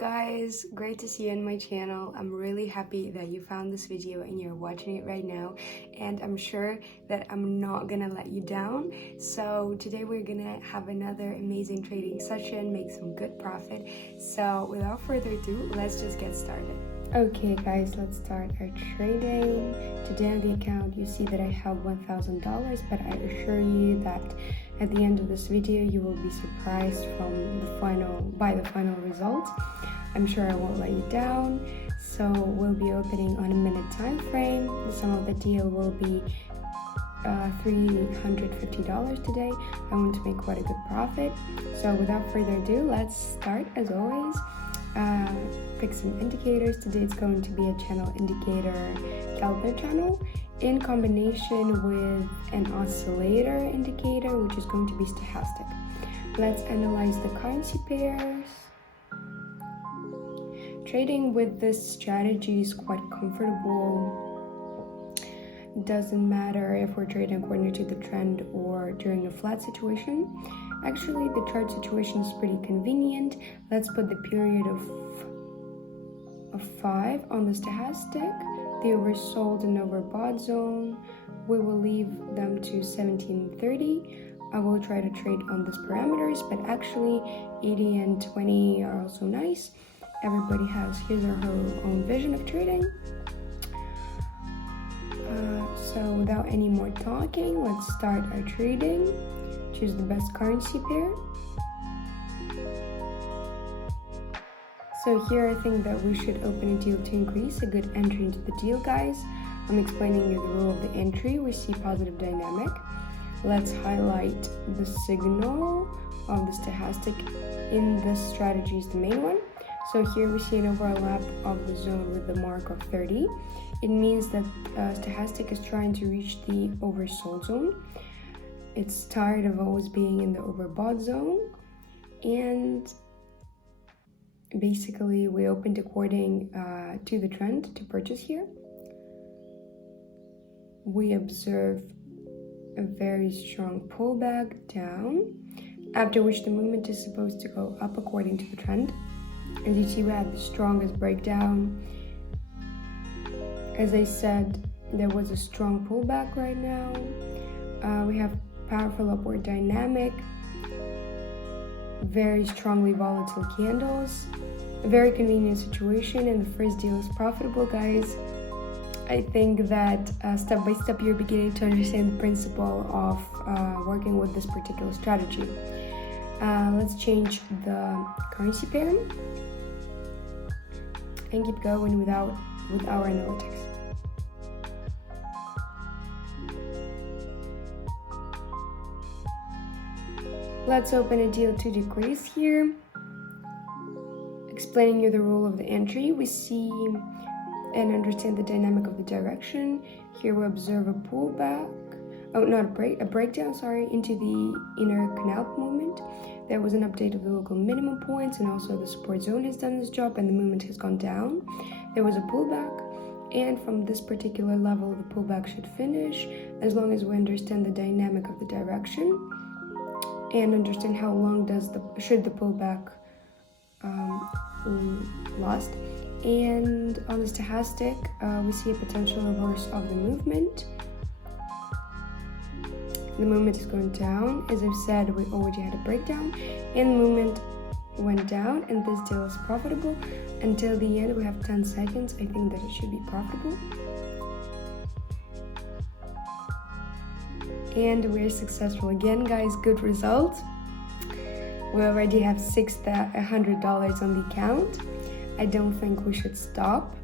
guys, great to see you on my channel. I'm really happy that you found this video and you're watching it right now, and I'm sure that I'm not gonna let you down. So today we're gonna have another amazing trading session, make some good profit. So without further ado, let's just get started. Okay guys, let's start our trading. Today on the account you see that I have $1,000, but I assure you that at the end of this video you will be surprised by the final result. I'm sure I won't let you down. So we'll be opening on a minute time frame. The sum of the deal will be $350 today. I want to make quite a good profit. So without further ado, let's start. As always, pick some indicators. Today it's going to be a channel indicator Keltner channel in combination with an oscillator indicator, which is going to be stochastic. Let's analyze the currency pairs. Trading with this strategy is quite comfortable. It doesn't matter if we're trading according to the trend or during a flat situation. Actually, the chart situation is pretty convenient. Let's put the period of 5 on the stochastic, the oversold and overbought zone. We will leave them to 1730. I will try to trade on these parameters, but actually 80 and 20 are also nice. Everybody has his or her own vision of trading. So without any more talking, let's start our trading. Choose the best currency pair. So here I think that we should open a deal to increase, a good entry into the deal, guys. I'm explaining you the rule of the entry. We see positive dynamic. Let's highlight the signal of the stochastic in this strategy is the main one. So here we see an overlap of the zone with the mark of 30. It means that stochastic is trying to reach the oversold zone. It's tired of always being in the overbought zone, and basically we opened according to the trend to purchase here. We observe a very strong pullback down, after which the movement is supposed to go up according to the trend. As you see, we had the strongest breakdown. As I said, there was a strong pullback right now. We have powerful upward dynamic, very strongly volatile candles, a very convenient situation, and the first deal is profitable, guys. I think that step by step you're beginning to understand the principle of working with this particular strategy. Let's change the currency pair and keep going with our analytics. Let's open a deal to decrease here. Explaining you the rule of the entry, we see and understand the dynamic of the direction. Here we observe a pullback, a breakdown, into the inner canal movement. There was an update of the local minimum points, and also the support zone has done its job and the movement has gone down. There was a pullback, and from this particular level the pullback should finish, as long as we understand the dynamic of the direction and understand how long should the pullback last. And on the stochastic, we see a potential reverse of the movement. The movement is going down. As I've said, we already had a breakdown and the movement went down, and this deal is profitable. Until the end, we have 10 seconds. I think that it should be profitable. And we're successful again, guys. Good result. We already have $600 on the account. I don't think we should stop.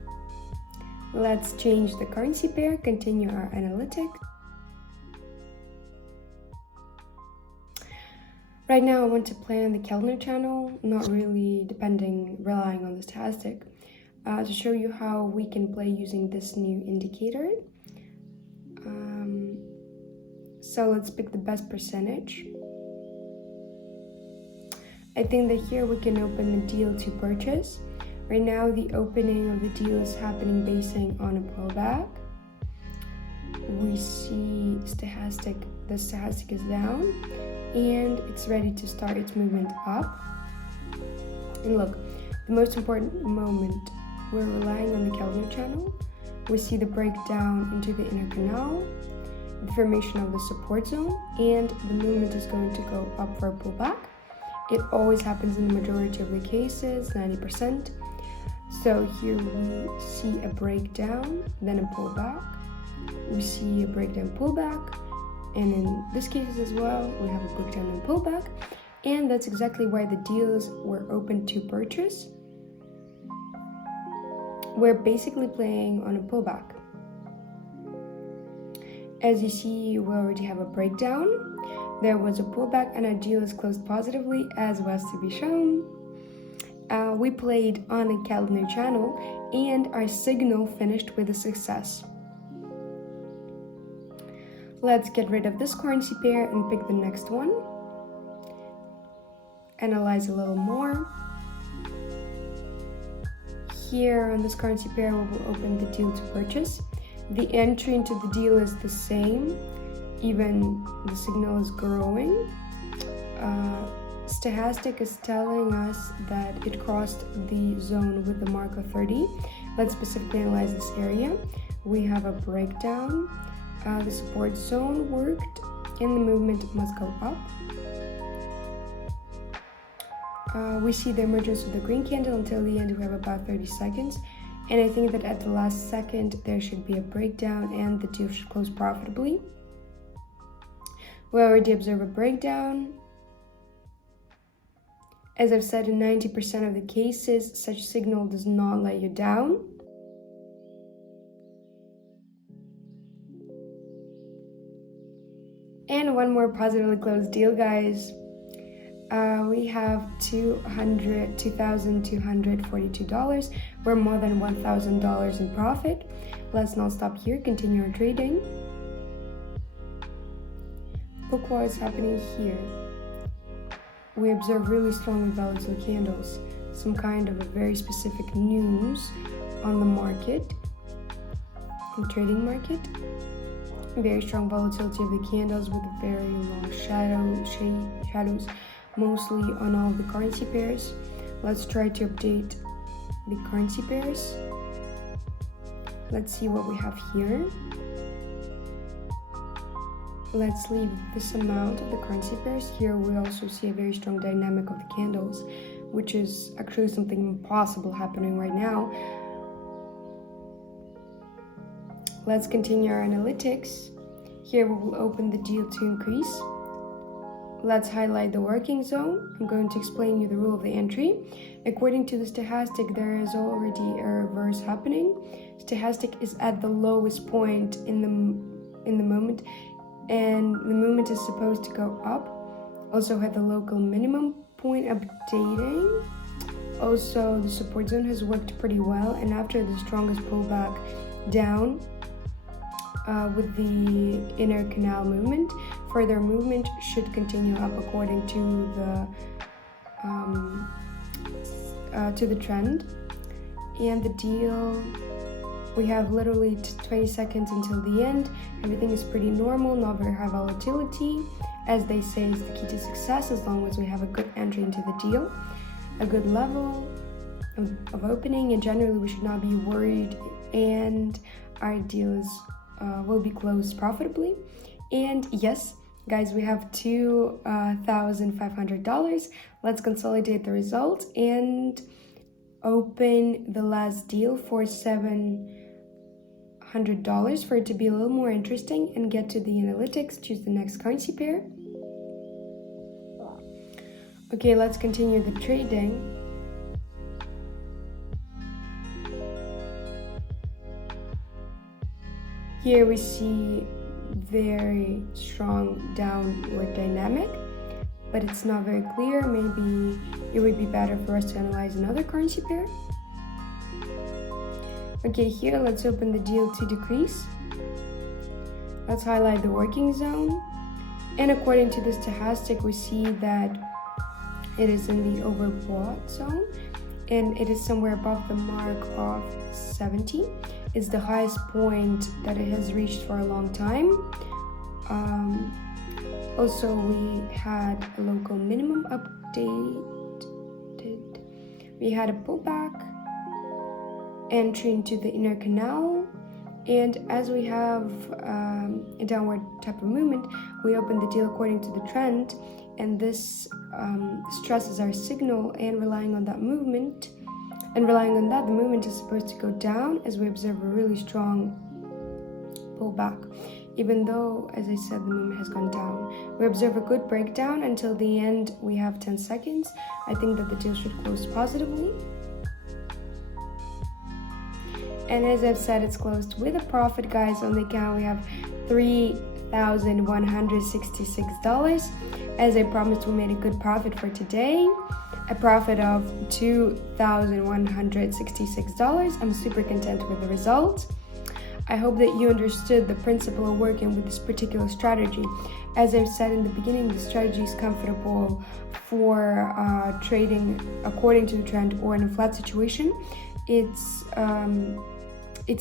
Let's change the currency pair, continue our analytics. Right now I want to play on the Keltner channel, not really relying on the stochastic, to show you how we can play using this new indicator. So let's pick the best percentage. I think that here we can open a deal to purchase. Right now the opening of the deal is happening basing on a pullback. We see the stochastic is down and it's ready to start its movement up. And look, The most important moment, we're relying on the Kelvin channel. We see the breakdown into the inner canal, the formation of the support zone, and the movement is going to go up for a pullback. It always happens in the majority of the cases, 90%. So here we see a breakdown, then a pullback. We see a breakdown, pullback, and in this case as well, we have a breakdown and pullback. And that's exactly why the deals were open to purchase. We're basically playing on a pullback. As you see, we already have a breakdown. There was a pullback and our deal is closed positively, as was to be shown. We played on a Kelvin channel and our signal finished with a success. Let's get rid of this currency pair and pick the next one. Analyze a little more. Here on this currency pair, we will open the deal to purchase. The entry into the deal is the same, even the signal is growing. Stochastic is telling us that it crossed the zone with the mark of 30. Let's specifically analyze this area. We have a breakdown. The support zone worked and the movement must go up. We see the emergence of the green candle. Until the end we have about 30 seconds, and I think that at the last second there should be a breakdown and the deal should close profitably. We already observe a breakdown. As I've said, in 90% of the cases such signal does not let you down. And one more positively closed deal, guys. We have $2,242. We're more than $1,000 in profit. Let's not stop here, continue our trading. Look what is happening here. We observe really strong and volatile candles, some kind of a very specific news on the market, the trading market. Very strong volatility of the candles with very long shadows, mostly on all of the currency pairs. Let's try to update the currency pairs. Let's see what we have here. Let's leave this amount of the currency pairs. Here we also see a very strong dynamic of the candles, which is actually something impossible happening right now. Let's continue our analytics. Here we will open the deal to increase. Let's highlight the working zone. I'm going to explain you the rule of the entry. According to the stochastic, there is already a reverse happening. Stochastic is at the lowest point in the moment, and the movement is supposed to go up. Also had the local minimum point updating. Also, the support zone has worked pretty well, and after the strongest pullback down with the inner canal movement, further movement should continue up according to the trend. And the deal, we have literally 20 seconds until the end. Everything is pretty normal, not very high volatility. As they say, is the key to success as long as we have a good entry into the deal, a good level of opening, and generally we should not be worried, and our deals will be closed profitably. And yes, guys, we have $2,500. Let's consolidate the results and open the last deal for $700 for it to be a little more interesting, and get to the analytics, choose the next currency pair. Okay, let's continue the trading. Here we see very strong downward dynamic, but it's not very clear. Maybe it would be better for us to analyze another currency pair. Okay, here let's open the deal to decrease. Let's highlight the working zone. And according to the stochastic, we see that it is in the overbought zone, and it is somewhere above the mark of 70. It's the highest point that it has reached for a long time. Also, we had a local minimum updated. we had a pullback, entry into the inner canal, and as we have a downward type of movement, we open the deal according to the trend, and this stresses our signal, and relying on that movement, and relying on that, the movement is supposed to go down as we observe a really strong pullback. Even though, as I said, the movement has gone down, we observe a good breakdown until the end. We have 10 seconds. I think that the deal should close positively. And as I've said, it's closed with a profit, guys. On the account, we have $3,166. As I promised, we made a good profit for today. A profit of $2,166. I'm super content with the result. I hope that you understood the principle of working with this particular strategy. As I've said in the beginning, the strategy is comfortable for trading according to the trend or in a flat situation. It's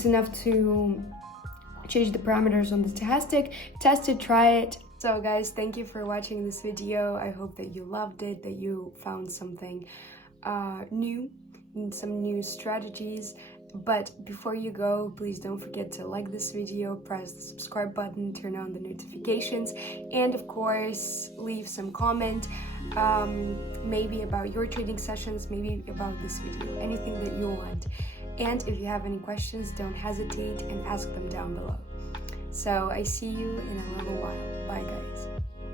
enough to change the parameters on the stochastic. Test it, try it. So guys, thank you for watching this video. I hope that you loved it, that you found something new, some new strategies. But before you go, please don't forget to like this video, press the subscribe button, turn on the notifications, and of course, leave some comment, maybe about your trading sessions, maybe about this video, anything that you want. And if you have any questions, don't hesitate and ask them down below. So I see you in a little while. Bye guys.